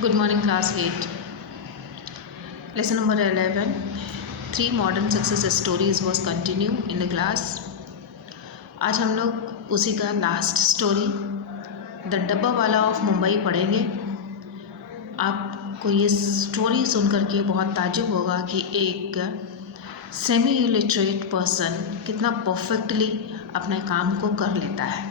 Good morning, class 8. Lesson number 11. 3 modern success stories was continue in the class. आज हम लोग उसी का लास्ट स्टोरी द डब्बा वाला ऑफ मुंबई पढ़ेंगे। आपको ये स्टोरी सुन करके बहुत ताज्जुब होगा कि एक सेमी इलिटरेट पर्सन कितना परफेक्टली अपने काम को कर लेता है।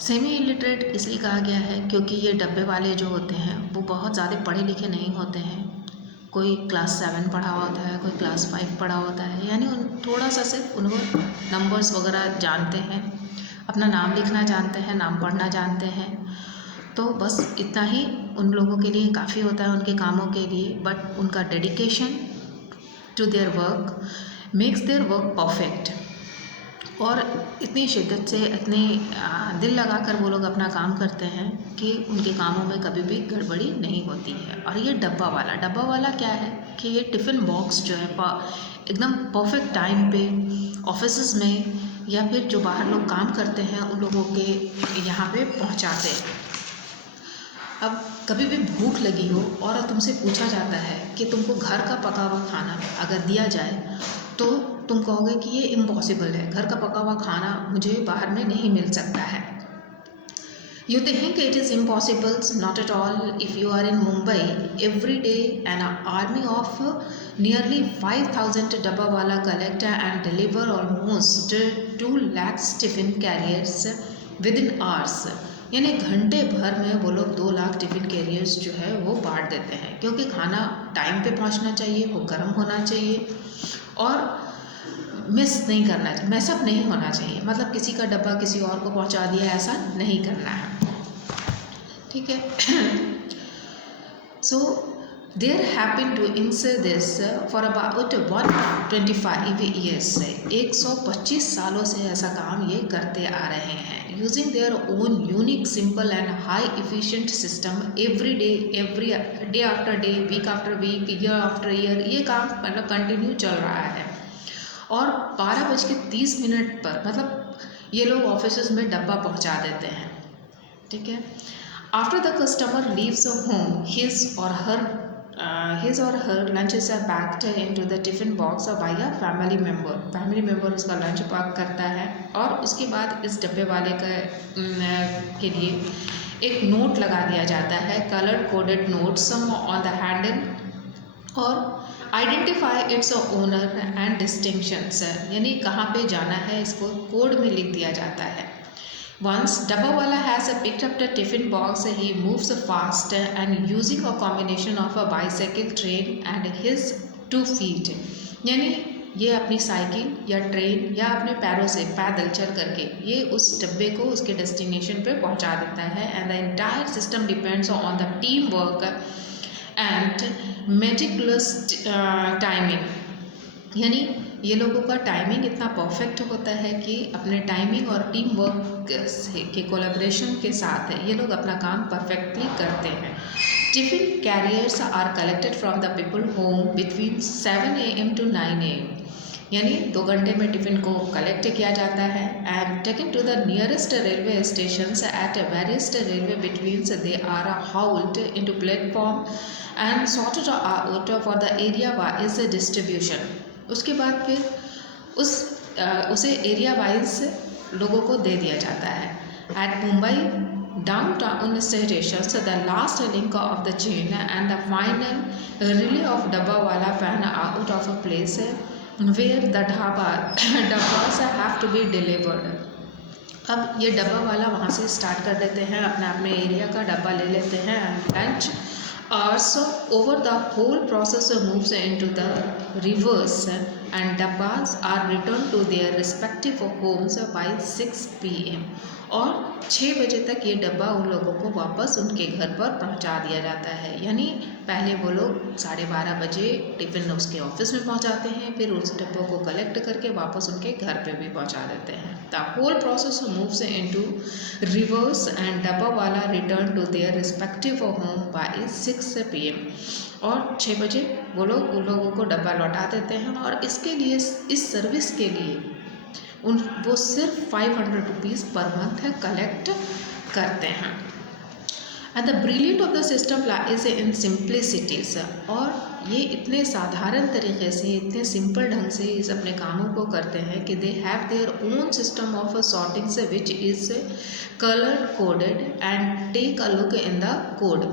सेमी इलिटरेट इसलिए कहा गया है क्योंकि ये डब्बे वाले जो होते हैं वो बहुत ज़्यादा पढ़े लिखे नहीं होते हैं। कोई क्लास 7 पढ़ा होता है, कोई क्लास 5 पढ़ा होता है, यानी थोड़ा सा सिर्फ उनको नंबर्स वगैरह जानते हैं, अपना नाम लिखना जानते हैं, नाम पढ़ना जानते हैं। तो बस इतना ही उन लोगों के लिए काफ़ी होता है उनके कामों के लिए। बट उनका dedication to their work makes their work perfect, और इतनी शिद्दत से इतने दिल लगाकर वो लोग अपना काम करते हैं कि उनके कामों में कभी भी गड़बड़ी नहीं होती है। और ये डब्बा वाला क्या है कि ये टिफ़िन बॉक्स जो है एकदम परफेक्ट टाइम पे ऑफिस में या फिर जो बाहर लोग काम करते हैं उन लोगों के यहाँ पे पहुँचाते हैं। अब कभी भी भूख लगी हो और तुमसे पूछा जाता है कि तुमको घर का पका हुआ खाना अगर दिया जाए तो तुम कहोगे कि ये इम्पॉसिबल है, घर का पका हुआ खाना मुझे बाहर में नहीं मिल सकता है। You think it is impossible? Not at all. If you are in Mumbai, every day an army of nearly 5,000 Dabbawala collect and deliver almost 2 lakhs tiffin carriers within hours. यानी घंटे भर में वो लोग 2 लाख टिफ़िन कैरियर्स जो है वो बांट देते हैं, क्योंकि खाना टाइम पे पहुंचना चाहिए, वो गर्म होना चाहिए और मिस नहीं करना चाहिए, मैसअप नहीं होना चाहिए। मतलब किसी का डब्बा किसी और को पहुंचा दिया, ऐसा नहीं करना है, ठीक है। So there happen to insure this for about 125 years. 125 सालों से ऐसा काम ये करते आ रहे हैं, using their own unique simple and high efficient system every day after day, week after week, year after year. ये काम मतलब कंटिन्यू चल रहा है। और 12:30 पर मतलब ये लोग ऑफिस में डब्बा पहुंचा देते हैं, ठीक है। After the customer leaves home, his or her lunches are packed into the tiffin box by a family member उसका लंच पैक करता है। और उसके बाद इस डब्बे वाले के लिए एक नोट लगा दिया जाता है, colour coded notes on the handle, और identify its owner and distinctions, यानी कहाँ पे जाना है इसको कोड में लिख दिया जाता है। Once Dabbawala has picked up the tiffin box, he moves fast and using a combination of a bicycle, train and his 2 feet, यानी ये अपनी साइकिल या ट्रेन या अपने पैरों से पैदल चल करके ये उस डब्बे को उसके डेस्टिनेशन पे पहुंचा देता है। And the entire system depends on the team work and meticulous timing, यानी ये लोगों का टाइमिंग इतना परफेक्ट होता है कि अपने टाइमिंग और टीम वर्क के कोलैबोरेशन के साथ ये लोग अपना काम परफेक्टली करते हैं। Tiffin carriers are collected from the people home between 7 AM to 9 AM, यानी 2 घंटे में टिफ़िन को कलेक्ट किया जाता है and taken to the nearest railway station at various railway between they are hauled into platform and sorted out for the area wise distribution. उसके बाद फिर उसे एरिया वाइज लोगों को दे दिया जाता है। At Mumbai downtown station the last link of the chain and the final relay of dabbawala fan out of a place where the dabbas have to be delivered. अब ये डब्बा वाला वहाँ से स्टार्ट कर देते हैं, अपने एरिया का डब्बा ले लेते हैं and lunch hours over the whole process moves into the reverse and dabbas are returned to their respective homes by 6 PM, और 6 बजे तक ये डब्बा उन लोगों को वापस उनके घर पर पहुंचा दिया जाता है। यानी पहले वो लोग 12:30 बजे टिफ़िन उसके ऑफिस में पहुंचाते हैं, फिर उस डब्बों को कलेक्ट करके वापस उनके घर पे भी पहुंचा देते हैं। The whole process moves into reverse and dabbawala return to their respective home by 6 PM, और 6 बजे वो लोग उन लोगों को डब्बा लौटा देते हैं। और इसके लिए, इस सर्विस के लिए वो सिर्फ 500 रुपीज़ पर मंथ कलेक्ट करते हैं। And the brilliant of the system lies in simplicities, और ये इतने साधारण तरीके से, इतने सिंपल ढंग से इस अपने कामों को करते हैं कि they have their own system of sorting से which is colour coded and take a look in the code.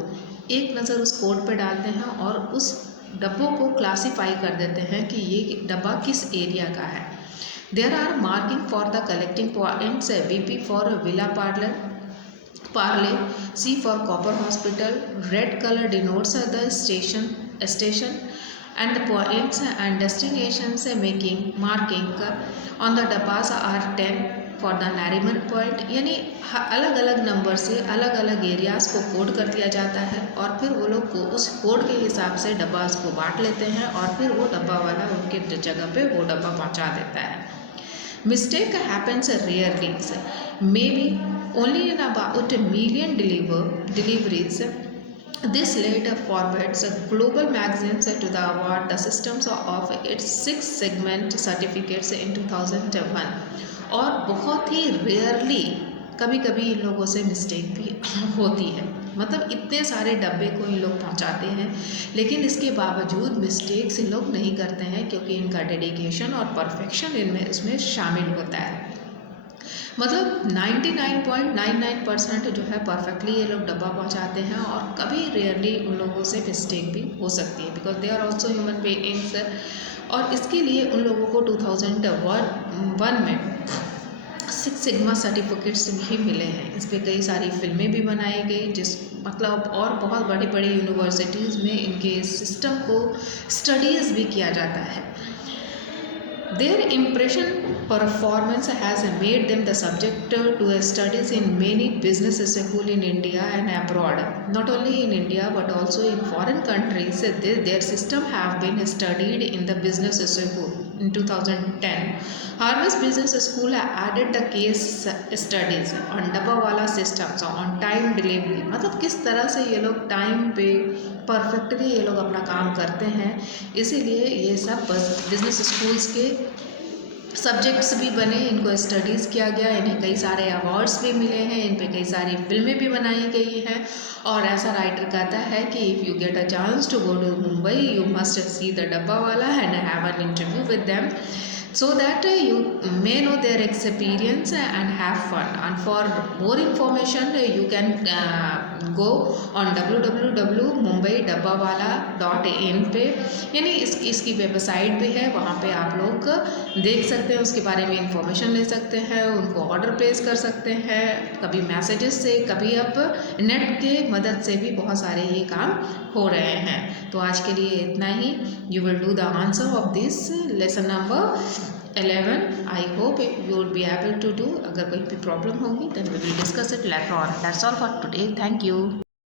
एक नज़र उस कोड पे डालते हैं और उस डब्बों को क्लासीफाई कर देते हैं कि ये डब्बा किस एरिया का है। There are marking for the collecting points, VP for Vile Parle, C for copper hospital, red color denotes the station and the points and destinations marking on the dabbas are 10 for the Nariman point। यानी अलग अलग number से अलग अलग areas को code कर दिया जाता है और फिर वो लोग को उस कोड के हिसाब से डब्बास को बांट लेते हैं और फिर वो डब्बा वाला उनके जगह पे वो डब्बा पहुंचा देता है। Mistake happens rarely, maybe only in about a million deliveries. This led forwards global magazines to the award the systems of its 6 segment certificates in 2001। और बहुत ही रेयरली कभी कभी इन लोगों से मिस्टेक भी होती है, मतलब इतने सारे डब्बे को इन लोग पहुंचाते हैं लेकिन इसके बावजूद मिस्टेक्स इन लोग नहीं करते हैं क्योंकि इनका डेडिकेशन और परफेक्शन इसमें शामिल होता है। मतलब 99.99% जो है परफेक्टली ये लोग डब्बा पहुंचाते हैं और कभी रेयरली उन लोगों से मिस्टेक भी हो सकती है because they are also human beings. और इसके लिए उन लोगों को 2001 में 6 सिग्मा सर्टिफिकेट्स भी मिले हैं। इस पर कई सारी फिल्में भी बनाई गई मतलब और बहुत बड़ी बड़ी यूनिवर्सिटीज़ में इनके सिस्टम को स्टडीज़ भी किया जाता है। Their impression performance has made them the subject to studies in many business schools in India and abroad. Not only in India but also in foreign countries, their system have been studied in the business school. In 2010, Harvard Business School added the case studies on dabbawala systems on time delivery। मतलब किस तरह से ये लोग time पे perfectly ये लोग अपना काम करते हैं, इसीलिए ये सब बिजनेस स्कूल्स के सब्जेक्ट्स भी बने, इनको स्टडीज़ किया गया, इन्हें कई सारे अवार्ड्स भी मिले हैं, इन पे कई सारी फिल्में भी बनाई गई हैं। और ऐसा राइटर कहता है कि if you get a chance to go to Mumbai you must see the dabbawala and have an interview with them so that you may know their experience and have fun। and for more information you can go on www.mumbai-dabbawala.in पे, यानी इसकी website भी है, वहाँ पे आप लोग देख सकते हैं, उसके बारे में इंफॉर्मेशन ले सकते हैं, उनको ऑर्डर प्लेस कर सकते हैं, कभी मैसेजेस से, कभी अब नेट के मदद से भी बहुत सारे ये काम हो रहे हैं। तो आज के लिए इतना ही। You will do the answer of this lesson number 11। I hope you would be able to do. अगर कोई भी प्रॉब्लम होगी then we will discuss it later on. That's all for today. Thank you.